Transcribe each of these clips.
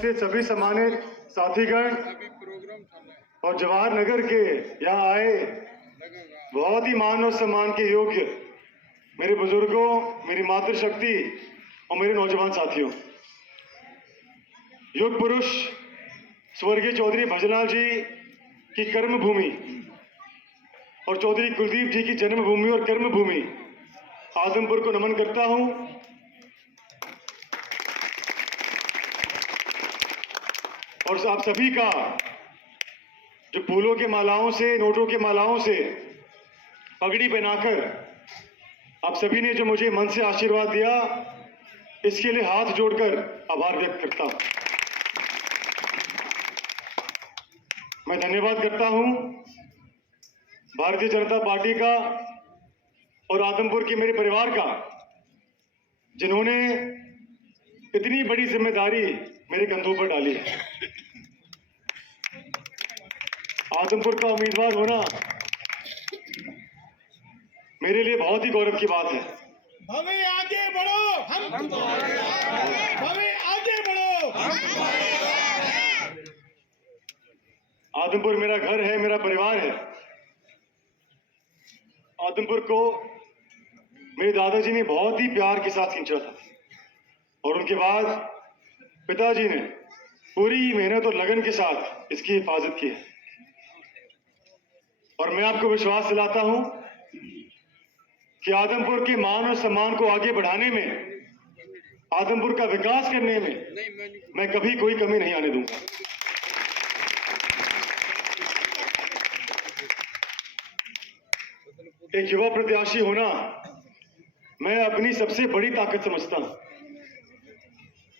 उपस्थित सभी सम्मानित साथीगण और जवाहर नगर के यहाँ आए बहुत ही मान और सम्मान के योग्य मेरे बुजुर्गों, मेरी मातृशक्ति और मेरे नौजवान साथियों, युग पुरुष स्वर्गीय चौधरी भजनलाल जी की कर्मभूमि और चौधरी कुलदीप जी की जन्मभूमि और कर्मभूमि आदमपुर को नमन करता हूं। और आप सभी का जो फूलों के मालाओं से, नोटों के मालाओं से पगड़ी पहनाकर आप सभी ने जो मुझे मन से आशीर्वाद दिया, इसके लिए हाथ जोड़कर आभार व्यक्त करता हूं। मैं धन्यवाद करता हूं भारतीय जनता पार्टी का और आदमपुर के मेरे परिवार का, जिन्होंने इतनी बड़ी जिम्मेदारी मेरे कंधों पर डाली है। आदमपुर का उम्मीदवार होना मेरे लिए बहुत ही गौरव की बात है। भवे आगे बढ़ो, हम भवे आगे बढ़ो, आदमपुर मेरा घर है, मेरा परिवार है। आदमपुर को मेरे दादाजी ने बहुत ही प्यार के साथ खींचा था और उनके बाद पिताजी ने पूरी मेहनत और लगन के साथ इसकी हिफाजत की है। और मैं आपको विश्वास दिलाता हूं कि आदमपुर के मान और सम्मान को आगे बढ़ाने में, आदमपुर का विकास करने में मैं कभी कोई कमी नहीं आने दूंगा। एक युवा प्रत्याशी होना मैं अपनी सबसे बड़ी ताकत समझता हूं,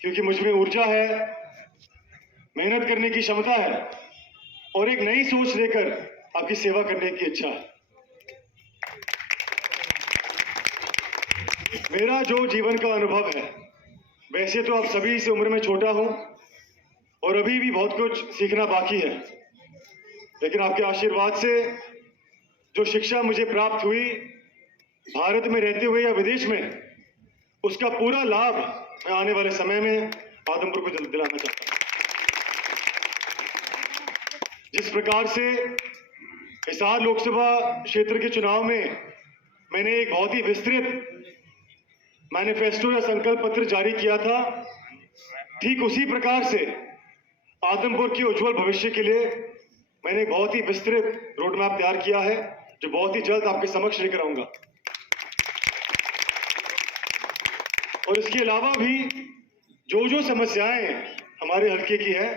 क्योंकि मुझ में ऊर्जा है, मेहनत करने की क्षमता है और एक नई सोच लेकर आपकी सेवा करने की इच्छा है। मेरा जो जीवन का अनुभव है, वैसे तो आप सभी से उम्र में छोटा हूं और अभी भी बहुत कुछ सीखना बाकी है, लेकिन आपके आशीर्वाद से जो शिक्षा मुझे प्राप्त हुई भारत में रहते हुए या विदेश में, उसका पूरा लाभ मैं आने वाले समय में आदमपुर को दिलाना चाहता हूं। जिस प्रकार से हिसार लोकसभा क्षेत्र के चुनाव में मैंने एक बहुत ही विस्तृत मैनिफेस्टो या संकल्प पत्र जारी किया था, ठीक उसी प्रकार से आदमपुर के उज्जवल भविष्य के लिए मैंने एक बहुत ही विस्तृत रोड मैप तैयार किया है, जो बहुत ही जल्द आपके समक्ष लेकर आऊंगा। और इसके अलावा भी जो समस्याएं हमारे हल्के की है,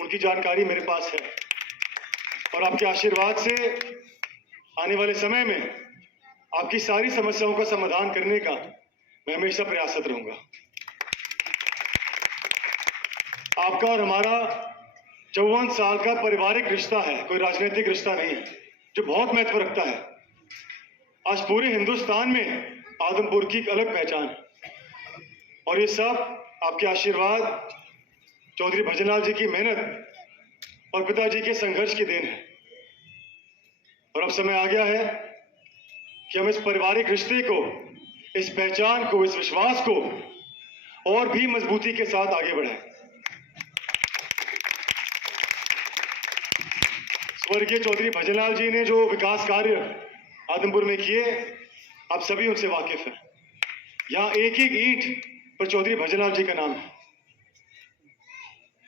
उनकी जानकारी मेरे पास है और आपके आशीर्वाद से आने वाले समय में आपकी सारी समस्याओं का समाधान करने का मैं हमेशा प्रयासरत रहूंगा। आपका और हमारा 54 साल का पारिवारिक रिश्ता है, कोई राजनीतिक रिश्ता नहीं है, जो बहुत महत्व रखता है। आज पूरे हिंदुस्तान में आदमपुर की एक अलग पहचान है और ये सब आपके आशीर्वाद, चौधरी भजनलाल जी की मेहनत और पिताजी के संघर्ष की देन है। और अब समय आ गया है कि हम इस पारिवारिक रिश्ते को, इस पहचान को, इस विश्वास को और भी मजबूती के साथ आगे बढ़ाएं। स्वर्गीय चौधरी भजनलाल जी ने जो विकास कार्य आदमपुर में किए, आप सभी उनसे वाकिफ हैं। यहां एक एक ईंट पर चौधरी भजनलाल जी का नाम है।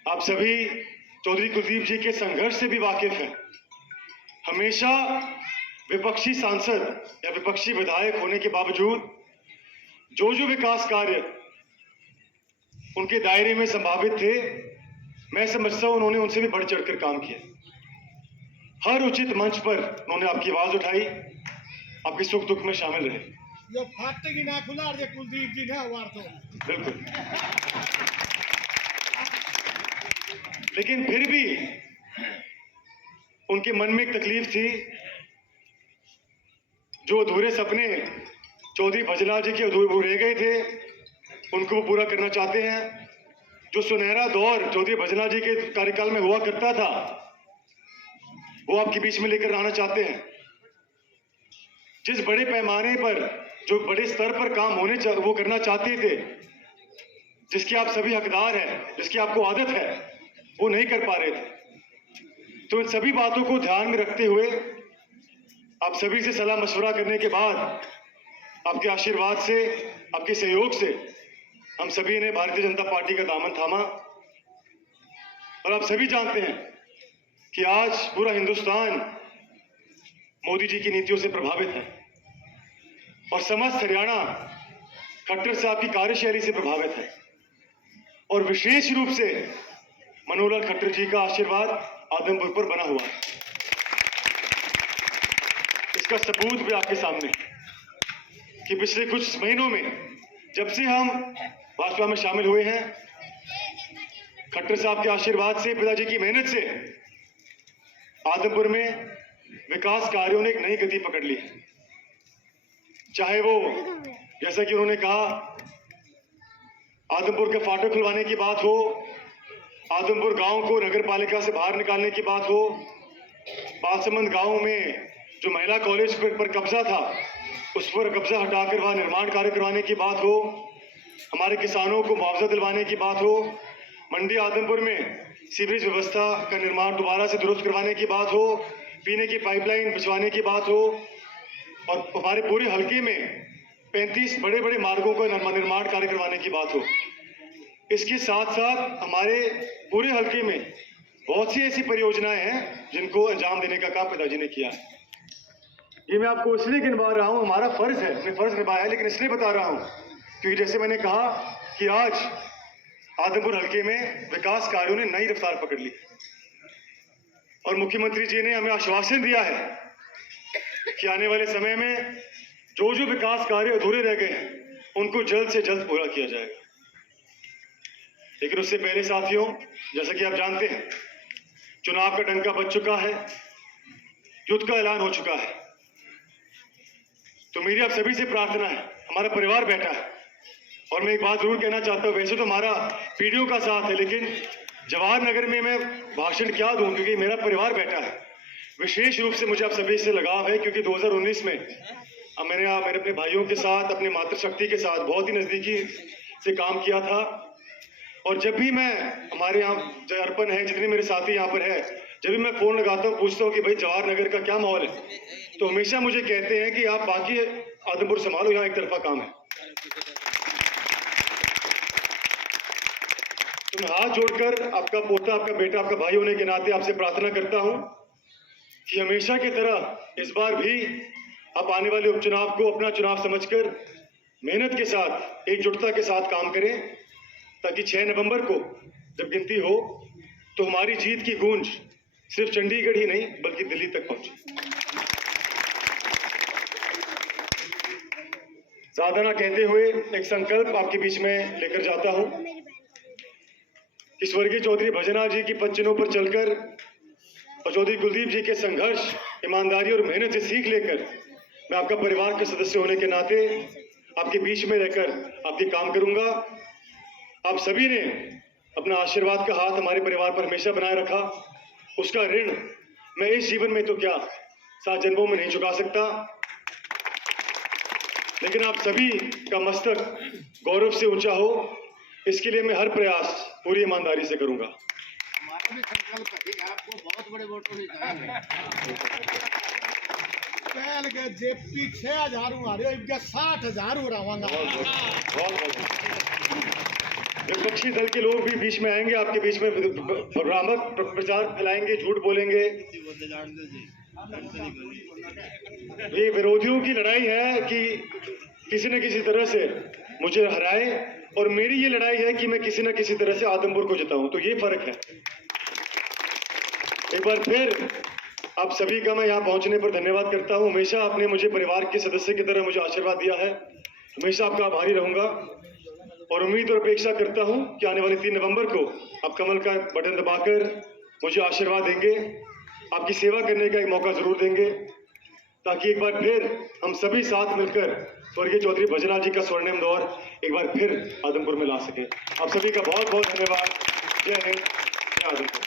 आप सभी चौधरी कुलदीप जी के संघर्ष से भी वाकिफ हैं। हमेशा विपक्षी सांसद या विपक्षी विधायक होने के बावजूद जो विकास कार्य उनके दायरे में संभावित थे, मैं समझता हूं उन्होंने उनसे भी बढ़ चढ़कर काम किया। हर उचित मंच पर उन्होंने आपकी आवाज उठाई, आपके सुख दुख में शामिल रहे। जो फाटकी ना खुला जे कुलदीप जी ने वार तो बिल्कुल, लेकिन फिर भी उनके मन में एक तकलीफ थी। जो अधूरे सपने चौधरी भजनलाल जी के अधूरे रह गए थे, उनको वो पूरा करना चाहते हैं। जो सुनहरा दौर चौधरी भजनलाल जी के कार्यकाल में हुआ करता था, वो आपके बीच में लेकर आना चाहते हैं। जिस बड़े पैमाने पर, जो बड़े स्तर पर काम होने वो करना चाहते थे, जिसके आप सभी हकदार हैं, जिसकी आपको आदत है, वो नहीं कर पा रहे थे। तो इन सभी बातों को ध्यान में रखते हुए आप सभी से सलाह मशवरा करने के बाद, आपके आशीर्वाद से, आपके सहयोग से हम सभी ने भारतीय जनता पार्टी का दामन थामा। और आप सभी जानते हैं कि आज पूरा हिंदुस्तान मोदी जी की नीतियों से प्रभावित है और समस्त हरियाणा खट्टर साहब की कार्यशैली से प्रभावित है। और विशेष रूप से मनोहर लाल खट्टर जी का आशीर्वाद आदमपुर पर बना हुआ है। इसका सबूत भी आपके सामने है कि पिछले कुछ महीनों में जब से हम भाजपा में शामिल हुए हैं, खट्टर साहब के आशीर्वाद से, पिताजी की मेहनत से आदमपुर में विकास कार्यों ने एक नई गति पकड़ ली है। चाहे वो, जैसा कि उन्होंने कहा, आदमपुर के फाटक खुलवाने की बात हो, आदमपुर गांव को नगर पालिका से बाहर निकालने की बात हो, पासमंद गांव में जो महिला कॉलेज पर कब्जा था उस पर कब्जा हटाकर वहां निर्माण कार्य करवाने की बात हो, हमारे किसानों को मुआवजा दिलवाने की बात हो, मंडी आदमपुर में सीवरेज व्यवस्था का निर्माण दोबारा से दुरुस्त करवाने की बात हो, पीने की पाइपलाइन बिछवाने की बात हो, और हमारे पूरे हलके में 35 बड़े बड़े मार्गों का निर्माण कार्य करवाने की बात हो। इसके साथ साथ हमारे पूरे हलके में बहुत सी ऐसी परियोजनाएं हैं जिनको अंजाम देने का काम पिताजी ने किया है। ये मैं आपको इसलिए गिनवा रहा हूं, हमारा फर्ज है, हमने फर्ज निभाया है, लेकिन इसलिए बता रहा हूं क्योंकि जैसे मैंने कहा कि आज आदमपुर हलके में विकास कार्यों ने नई रफ्तार पकड़ ली और मुख्यमंत्री जी ने हमें आश्वासन दिया है कि आने वाले समय में जो जो विकास कार्य अधूरे रह गए हैं उनको जल्द से जल्द पूरा किया जाएगा। लेकिन उससे पहले साथियों, जैसा कि आप जानते हैं, चुनाव का डंका बज चुका है, युद्ध का ऐलान हो चुका है। तो मेरी आप सभी से प्रार्थना है, हमारा परिवार बैठा है और मैं एक बात जरूर कहना चाहता हूं, वैसे तो हमारा पीढ़ियों का साथ है, लेकिन जवाहर नगर में मैं भाषण क्या दूं क्योंकि मेरा परिवार बैठा है। विशेष रूप से मुझे आप सभी से लगाव है क्योंकि 2019 में मैंने मेरे अपने भाइयों के साथ, अपने मातृशक्ति के साथ बहुत ही नज़दीकी से काम किया था। और जब भी मैं, हमारे यहाँ जय अर्पण है, जितने मेरे साथी यहाँ पर है, जब भी मैं फ़ोन लगाता हूँ, पूछता हूँ कि भाई जवाहर नगर का क्या माहौल है, तो हमेशा मुझे कहते हैं कि आप बाकी आदमपुर संभालो, यहाँ एक तरफा काम है। तो मैं हाथ जोड़कर आपका पोता, आपका बेटा, आपका भाई होने के नाते आपसे प्रार्थना करता हूँ कि हमेशा की तरह इस बार भी आप आने वाले उपचुनाव को अपना चुनाव समझकर मेहनत के साथ, एकजुटता के साथ काम करें, ताकि 6 नवंबर को जब गिनती हो तो हमारी जीत की गूंज सिर्फ चंडीगढ़ ही नहीं बल्कि दिल्ली तक पहुंचे। ज्यादा ना कहते हुए एक संकल्प आपके बीच में लेकर जाता हूं कि स्वर्गीय चौधरी भजनाथ जी की पदचिन्हों पर चलकर और चौधरी कुलदीप जी के संघर्ष, ईमानदारी और मेहनत से सीख लेकर मैं आपका परिवार के सदस्य होने के नाते आपके बीच में रहकर आपके काम करूंगा। आप सभी ने अपना आशीर्वाद का हाथ हमारे परिवार पर हमेशा बनाए रखा, उसका ऋण मैं इस जीवन में तो क्या 7 जन्मों में नहीं चुका सकता, लेकिन आप सभी का मस्तक गौरव से ऊंचा हो, इसके लिए मैं हर प्रयास पूरी ईमानदारी से करूंगा। हमारा भी संकल्प है कि आपको बहुत बड़े वोट को जिताएंगे। पहल के जेपी 6000 हारे, अब 60,000 हो रहा। विपक्षी दल के लोग भी बीच में आएंगे, आपके बीच में भ्रामक प्रचार फैलाएंगे, झूठ बोलेंगे। ये विरोधियों की लड़ाई है कि किसी न किसी तरह से मुझे हराए, और मेरी ये लड़ाई है कि मैं किसी न किसी तरह से आदमपुर को जिताऊं। तो ये फर्क है। एक बार फिर आप सभी का मैं यहाँ पहुंचने पर धन्यवाद करता हूँ। हमेशा आपने मुझे परिवार के सदस्य की तरह मुझे आशीर्वाद दिया है, हमेशा आपका आभारी रहूंगा और उम्मीद और अपेक्षा करता हूँ कि आने वाले 3 नवंबर को आप कमल का बटन दबाकर मुझे आशीर्वाद देंगे, आपकी सेवा करने का एक मौका जरूर देंगे, ताकि एक बार फिर हम सभी साथ मिलकर स्वर्गीय चौधरी भजनाथ जी का स्वर्णिम दौर एक बार फिर आदमपुर में ला सके। आप सभी का बहुत बहुत धन्यवाद। जय हिंद, जय आदमपुर।